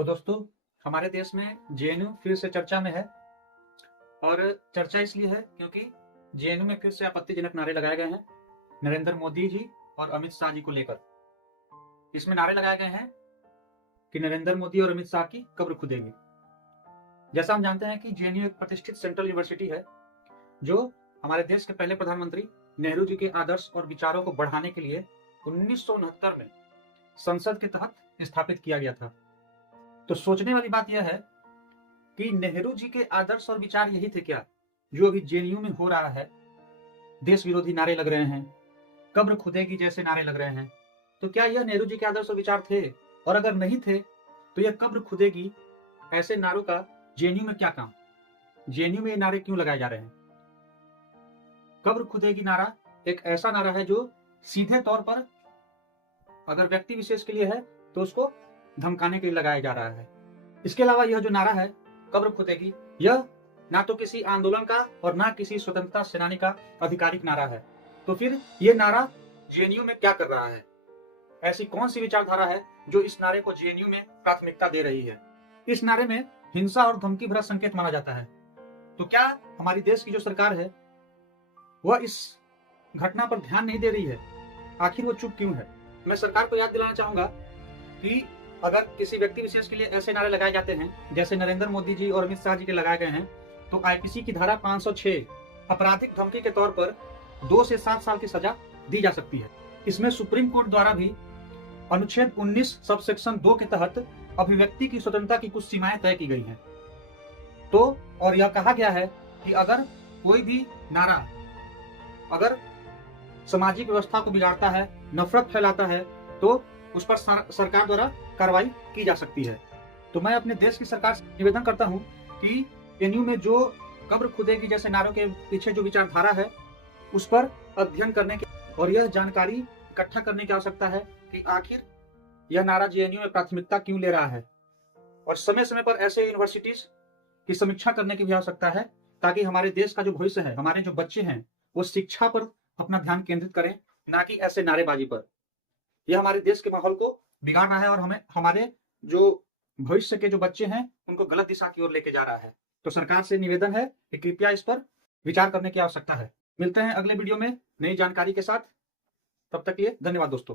तो दोस्तों, हमारे देश में जेएनयू फिर से चर्चा में है। और चर्चा इसलिए है क्योंकि जेएनयू में फिर से आपत्तिजनक नारे लगाए गए हैं नरेंद्र मोदी जी और अमित शाह जी को लेकर। इसमें नारे लगाए गए हैं कि नरेंद्र मोदी और अमित शाह की कब्र खुदेगी। जैसा हम जानते हैं कि जेएनयू एक प्रतिष्ठित सेंट्रल यूनिवर्सिटी है जो हमारे देश के पहले प्रधानमंत्री नेहरू जी के आदर्श और विचारों को बढ़ाने के लिए 1969 में संसद के तहत स्थापित किया गया था। तो सोचने वाली बात यह है कि नेहरू जी के आदर्श और विचार यही थे क्या जो अभी जेएनयू में हो रहा है। देश विरोधी नारे लग रहे हैं, कब्र खुदेगी जैसे नारे लग रहे हैं। तो क्या यह नेहरू जी के आदर्श और विचार थे? और अगर नहीं थे तो यह कब्र खुदेगी ऐसे नारों का जेएनयू में क्या काम? जेएनयू में ये नारे क्यों लगाए जा रहे हैं? कब्र खुदेगी नारा एक ऐसा नारा है जो सीधे तौर पर अगर व्यक्ति विशेष के लिए है तो उसको धमकाने के लिए लगाया जा रहा है। इसके अलावा यह जो नारा है कब्र खुदेगी, यह ना तो किसी आंदोलन का और ना किसी स्वतंत्रता सेनानी का आधिकारिक नारा है। तो फिर यह नारा जेएनयू में क्या कर रहा है? ऐसी कौन सी विचारधारा है जो इस नारे को जेएनयू में प्राथमिकता दे रही है? इस नारे में हिंसा और धमकी भरा संकेत माना जाता है। तो क्या हमारी देश की जो सरकार है वह इस घटना पर ध्यान नहीं दे रही है? आखिर वो चुप क्यों है? मैं सरकार को याद दिलाना चाहूंगा कि अगर किसी व्यक्ति विशेष के लिए ऐसे नारे लगाए जाते हैं जैसे नरेंद्र मोदी जी और अमित शाह जी के लगाए गए हैं तो आईपीसी की धारा 506 आपराधिक धमकी के तौर पर 2 से 7 साल की सजा दी जा सकती है। इसमें सुप्रीम कोर्ट द्वारा भी अनुच्छेद 19 सबसेक्शन 2 के तहत अभिव्यक्ति की स्वतंत्रता की कुछ सीमाएं तय की गई हैं। तो और यह कहा गया है कि अगर कोई भी नारा अगर सामाजिक व्यवस्था को बिगाड़ता है, नफरत फैलाता है, तो उस पर सरकार द्वारा कार्रवाई की जा सकती है। तो मैं अपने देश की सरकार से निवेदन करता हूं कि जेएनयू में जो कब्र खुदेगी जैसे नारों के पीछे जो विचारधारा है उस पर अध्ययन करने की और यह जानकारी इकट्ठा करने की आवश्यकता है कि आखिर यह नारा जेएनयू में प्राथमिकता क्यों ले रहा है। और समय समय पर ऐसे यूनिवर्सिटीज की समीक्षा करने की भी आवश्यकता है ताकि हमारे देश का जो भविष्य है, हमारे जो बच्चे हैं, वो शिक्षा पर अपना ध्यान केंद्रित करें, ना कि ऐसे नारेबाजी पर। यह हमारे देश के माहौल को बिगाड़ रहा है और हमें हमारे जो भविष्य के जो बच्चे हैं उनको गलत दिशा की ओर लेके जा रहा है। तो सरकार से निवेदन है कि कृपया इस पर विचार करने की आवश्यकता है। मिलते हैं अगले वीडियो में नई जानकारी के साथ। तब तक के लिए धन्यवाद दोस्तों।